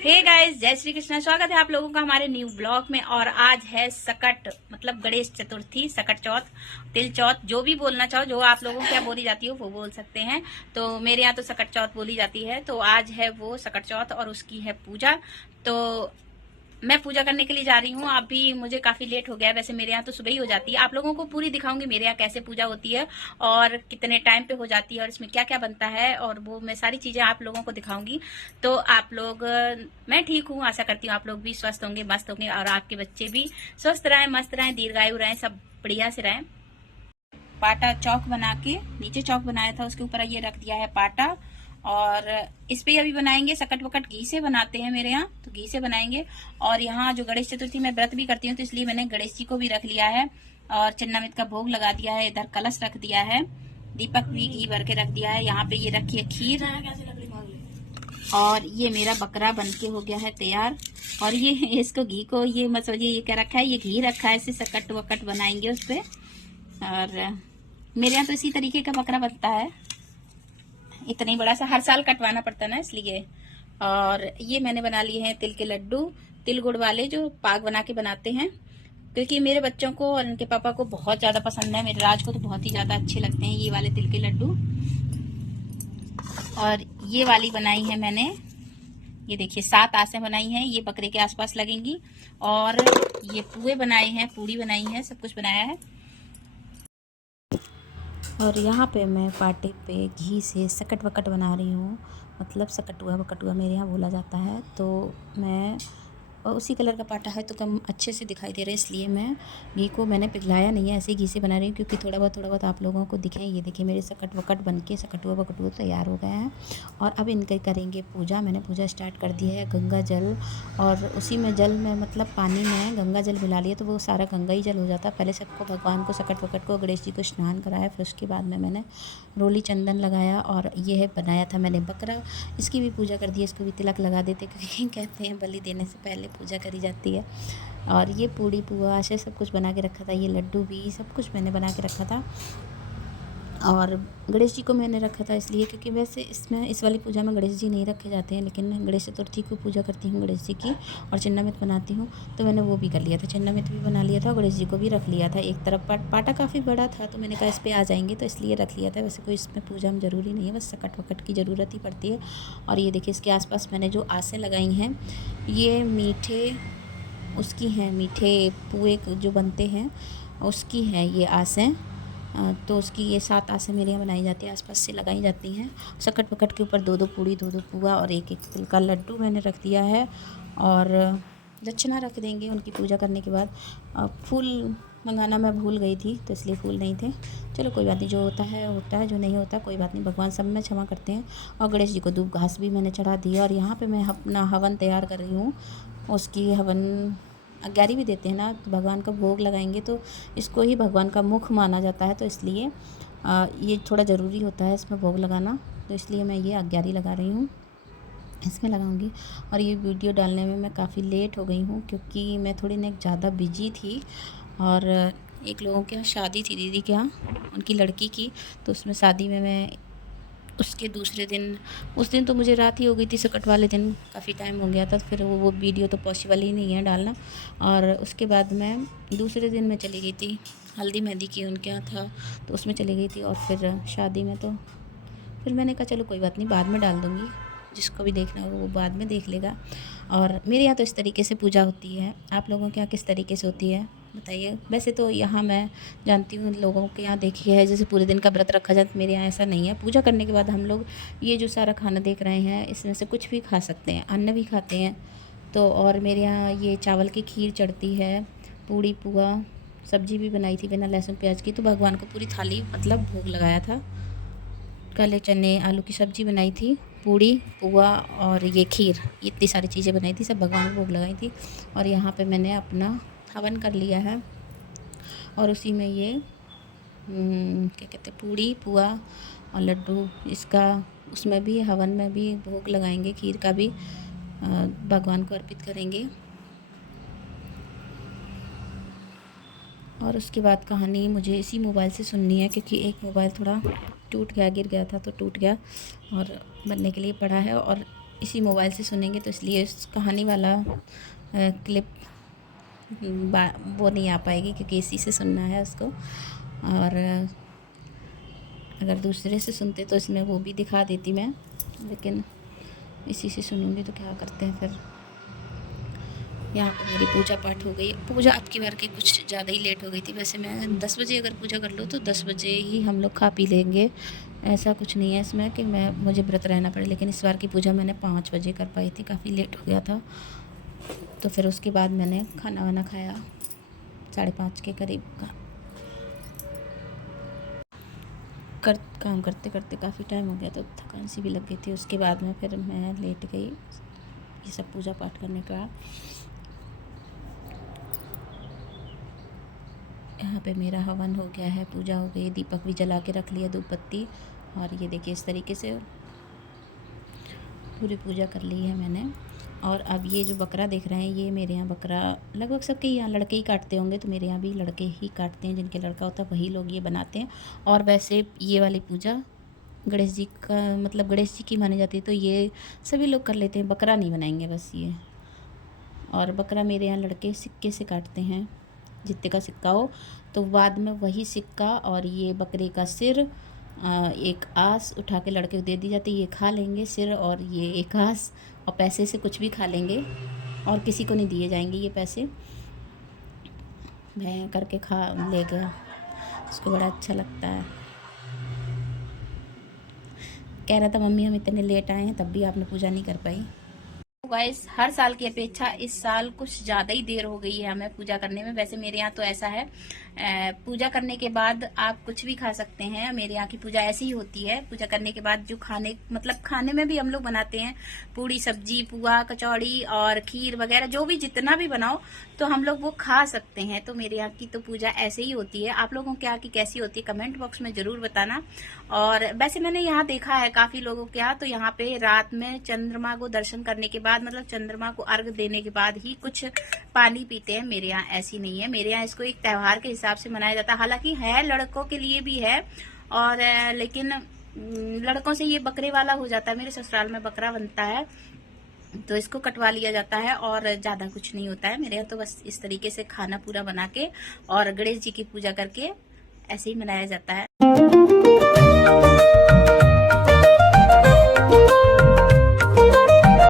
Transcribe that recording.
Hey guys, जय श्री कृष्ण। स्वागत है आप लोगों का हमारे न्यू ब्लॉग में। और आज है सकट मतलब गणेश चतुर्थी, सकट चौथ, तिल चौथ, जो भी बोलना चाहो, जो आप लोगों को क्या बोली जाती हो वो बोल सकते हैं। तो मेरे यहाँ तो सकट चौथ बोली जाती है। तो आज है वो सकट चौथ और उसकी है पूजा। तो मैं पूजा करने के लिए जा रही हूँ। अभी मुझे काफी लेट हो गया, वैसे मेरे यहाँ तो सुबह ही हो जाती है। आप लोगों को पूरी दिखाऊंगी मेरे यहाँ कैसे पूजा होती है और कितने टाइम पे हो जाती है और इसमें क्या क्या बनता है, और वो मैं सारी चीजें आप लोगों को दिखाऊंगी। तो आप लोग, मैं ठीक हूँ, आशा करती हूँ आप लोग भी स्वस्थ होंगे, मस्त होंगे, और आपके बच्चे भी स्वस्थ रहें, मस्त रहें, दीर्घायु रहें, सब बढ़िया से रहें। पाटा चौक बना के, नीचे चौक बनाया था, उसके ऊपर ये रख दिया है पाटा। और इस पे अभी बनाएंगे सकट वकट, घी से बनाते हैं मेरे यहाँ, तो घी से बनाएंगे। और यहाँ जो गणेश चतुर्थी में व्रत भी करती हूँ, तो इसलिए मैंने गणेश जी को भी रख लिया है और चिन्नामित का भोग लगा दिया है। इधर कलश रख दिया है, दीपक भी घी भर के रख दिया है। यहाँ पे ये रखी है खीर, और ये मेरा बकरा बन के हो गया है तैयार। और ये इसको घी को, ये मत समझिए ये क्या रखा है, ये घी रखा है, इससे सकट वकट बनाएंगे उस पे। और मेरे यहाँ तो इसी तरीके का बकरा बनता है, इतना ही बड़ा सा, हर साल कटवाना पड़ता है ना, इसलिए। और ये मैंने बना लिए हैं तिल के लड्डू, तिल गुड़ वाले, जो पाग बना के बनाते हैं, क्योंकि मेरे बच्चों को और इनके पापा को बहुत ज्यादा पसंद है। मेरे राज को तो बहुत ही ज्यादा अच्छे लगते हैं ये वाले तिल के लड्डू। और ये वाली बनाई है मैंने, ये देखिए 7 आसें बनाई हैं, ये बकरे के आसपास लगेंगी। और ये पुए बनाए हैं, पूड़ी बनाई है, सब कुछ बनाया है। और यहाँ पे मैं पाटे पे घी से सकट वकट बना रही हूँ, मतलब सकटुआ वकटुआ मेरे यहाँ बोला जाता है। तो मैं उसी कलर का पाटा है तो कम अच्छे से दिखाई दे रहा है, इसलिए मैं घी को मैंने पिघलाया नहीं है, ऐसे ही घी से बना रही हूँ, क्योंकि थोड़ा बहुत आप लोगों को दिखे। ये देखिए मेरे सकट वकट बन के सकटुआ वकटुआ तैयार हो गया है। और अब इनके करेंगे पूजा। मैंने पूजा स्टार्ट कर दी है। गंगा जल, और उसी में जल में मतलब पानी में गंगा जल मिला लिया तो वो सारा गंगा ही जल हो जाता है। पहले सबको भगवान को, सकट वकट को, गणेश जी को स्नान कराया, फिर उसके बाद में मैंने रोली चंदन लगाया। और ये है बनाया था मैंने बकरा, इसकी भी पूजा कर दी है, इसको भी तिलक लगा देते, क्योंकि कहते हैं बलि देने से पहले पूजा करी जाती है। और ये पूड़ी पुआ ऐसे सब कुछ बना के रखा था, ये लड्डू भी सब कुछ मैंने बना के रखा था। और गणेश जी को मैंने रखा था इसलिए, क्योंकि वैसे इसमें इस वाली पूजा में गणेश जी नहीं रखे जाते हैं, लेकिन गणेश चतुर्थी को पूजा करती हूँ गणेश जी की, और चिन्नामित बनाती हूँ, तो मैंने वो भी कर लिया था, चिन्नामित भी बना लिया था और गणेश जी को भी रख लिया था। एक तरफ पाटा काफ़ी बड़ा था तो मैंने कहा इस पर आ जाएंगे, तो इसलिए रख लिया था। वैसे कोई इसमें पूजा में ज़रूरी नहीं है, बस सकट वकट की ज़रूरत ही पड़ती है। और ये देखिए इसके आसपास मैंने जो आसें लगाई हैं, ये मीठे उसकी हैं, मीठे पुए जो बनते हैं उसकी है ये आसें। तो उसकी ये 7 आसें मेरे यहाँ बनाई जाती है, आसपास से लगाई जाती हैं। सकट वकट के ऊपर 2-2 पूड़ी, 2-2 पुआ और एक तिल का लड्डू मैंने रख दिया है। और दक्षिणा रख देंगे उनकी पूजा करने के बाद। फूल मंगाना मैं भूल गई थी, तो इसलिए फूल नहीं थे। चलो कोई बात नहीं, जो होता है, जो नहीं होता कोई बात नहीं, भगवान सब में क्षमा करते हैं। और गणेश जी को धूप घास भी मैंने चढ़ा दी है। और यहाँ पे मैं अपना हवन तैयार कर रही हूँ, उसकी हवन अग्यारी भी देते हैं ना, तो भगवान का भोग लगाएंगे तो इसको ही भगवान का मुख माना जाता है, तो इसलिए ये थोड़ा ज़रूरी होता है इसमें भोग लगाना, तो इसलिए मैं ये अग्यारी लगा रही हूँ, इसमें लगाऊंगी। और ये वीडियो डालने में मैं काफ़ी लेट हो गई हूँ, क्योंकि मैं थोड़ी ना ज़्यादा बिजी थी। और एक लोगों के यहाँ शादी थी, दीदी के यहाँ, उनकी लड़की की, तो उसमें शादी में मैं उसके दूसरे दिन, उस दिन तो मुझे रात ही हो गई थी, सकट वाले दिन काफ़ी टाइम हो गया था, फिर वो वीडियो तो पॉसिबल ही नहीं है डालना। और उसके बाद मैं दूसरे दिन मैं चली गई थी, हल्दी मेहंदी की उनके यहाँ था, तो उसमें चली गई थी। और फिर शादी में तो फिर मैंने कहा चलो कोई बात नहीं, बाद में डाल दूँगी, जिसको भी देखना हो वो बाद में देख लेगा। और मेरे यहाँ तो इस तरीके से पूजा होती है। आप लोगों के यहाँ किस तरीके से होती है बताइए। वैसे तो यहाँ मैं जानती हूँ लोगों के यहाँ देखी है, जैसे पूरे दिन का व्रत रखा जाता है, मेरे यहाँ ऐसा नहीं है। पूजा करने के बाद हम लोग ये जो सारा खाना देख रहे हैं, इसमें से कुछ भी खा सकते हैं, अन्न भी खाते हैं। तो और मेरे यहाँ ये चावल की खीर चढ़ती है, पूड़ी पुआ, सब्जी भी बनाई थी बिना लहसुन प्याज की, तो भगवान को पूरी थाली मतलब भोग लगाया था। काले चने आलू की सब्ज़ी बनाई थी, पूड़ी पुआ और ये खीर, इतनी सारी चीज़ें बनाई थी, सब भगवान को भोग लगाई थी। और यहाँ पे मैंने अपना हवन कर लिया है, और उसी में ये क्या कहते हैं, पूड़ी पुआ और लड्डू, इसका उसमें भी हवन में भी भोग लगाएंगे, खीर का भी भगवान को अर्पित करेंगे। और उसके बाद कहानी मुझे इसी मोबाइल से सुननी है, क्योंकि एक मोबाइल थोड़ा टूट गया, गिर गया था तो टूट गया और बनने के लिए पड़ा है। और इसी मोबाइल से सुनेंगे तो इसलिए इस कहानी वाला क्लिप वो नहीं आ पाएगी, क्योंकि इसी से सुनना है उसको। और अगर दूसरे से सुनते तो इसमें वो भी दिखा देती मैं, लेकिन इसी से सुनूंगी। तो क्या करते हैं फिर। यहाँ पर मेरी पूजा पाठ हो गई। पूजा अब की बार की कुछ ज़्यादा ही लेट हो गई थी। वैसे मैं 10 बजे अगर पूजा कर लूँ तो 10 बजे ही हम लोग खा पी लेंगे, ऐसा कुछ नहीं है इसमें कि मुझे व्रत रहना पड़े। लेकिन इस बार की पूजा मैंने 5 बजे कर पाई थी, काफ़ी लेट हो गया था। तो फिर उसके बाद मैंने खाना वाना खाया 5:30 के करीब का। काम करते करते काफ़ी टाइम हो गया, तो थकान सी भी लग गई थी। उसके बाद में फिर मैं लेट गई ये सब पूजा पाठ करने के बाद। यहाँ पे मेरा हवन हो गया है, पूजा हो गई, दीपक भी जला के रख लिया, धूप बत्ती। और ये देखिए इस तरीके से पूरी पूजा कर ली है मैंने। और अब ये जो बकरा देख रहे हैं, ये मेरे यहाँ बकरा लगभग सबके यहाँ लड़के ही काटते होंगे, तो मेरे यहाँ भी लड़के ही काटते हैं। जिनके लड़का होता है वही लोग ये बनाते हैं। और वैसे ये वाली पूजा गणेश जी का मतलब गणेश जी की मानी जाती है, तो ये सभी लोग कर लेते हैं। बकरा नहीं बनाएंगे बस ये। और बकरा मेरे यहाँ लड़के सिक्के से काटते हैं, जितने का सिक्का हो, तो बाद में वही सिक्का और ये बकरे का सिर, एक आस उठा के लड़के को दे दी जाती है। ये खा लेंगे सिर और ये एक आस, और पैसे से कुछ भी खा लेंगे और किसी को नहीं दिए जाएंगे ये पैसे। मैं करके खा ले गया, उसको बड़ा अच्छा लगता है। कह रहा था मम्मी हम इतने लेट आए हैं तब भी आपने पूजा नहीं कर पाई। गाइस, हर साल की अपेक्षा इस साल कुछ ज्यादा ही देर हो गई है हमें पूजा करने में। वैसे मेरे यहाँ तो ऐसा है, पूजा करने के बाद आप कुछ भी खा सकते हैं। मेरे यहाँ की पूजा ऐसी ही होती है। पूजा करने के बाद जो खाने में भी हम लोग बनाते हैं, पूड़ी सब्जी पुआ कचौड़ी और खीर वगैरह, जो भी जितना भी बनाओ तो हम लोग वो खा सकते हैं। तो मेरे यहाँ की तो पूजा ऐसे ही होती है। आप लोगों के यहाँ की कैसी होती है कमेंट बॉक्स में जरूर बताना। और वैसे मैंने यहाँ देखा है काफी लोगों के यहाँ, तो यहाँ पे रात में चंद्रमा को दर्शन करने के बाद, मतलब चंद्रमा को अर्घ देने के बाद ही कुछ पानी पीते हैं। मेरे यहाँ ऐसी नहीं है। मेरे यहाँ इसको एक त्योहार के हिसाब से मनाया जाता है। हालांकि है लड़कों के लिए भी है, और लेकिन लड़कों से ये बकरे वाला हो जाता है। मेरे ससुराल में बकरा बनता है तो इसको कटवा लिया जाता है, और ज्यादा कुछ नहीं होता है। मेरे यहाँ तो बस इस तरीके से खाना पूरा बना के और गणेश जी की पूजा करके ऐसे ही मनाया जाता है।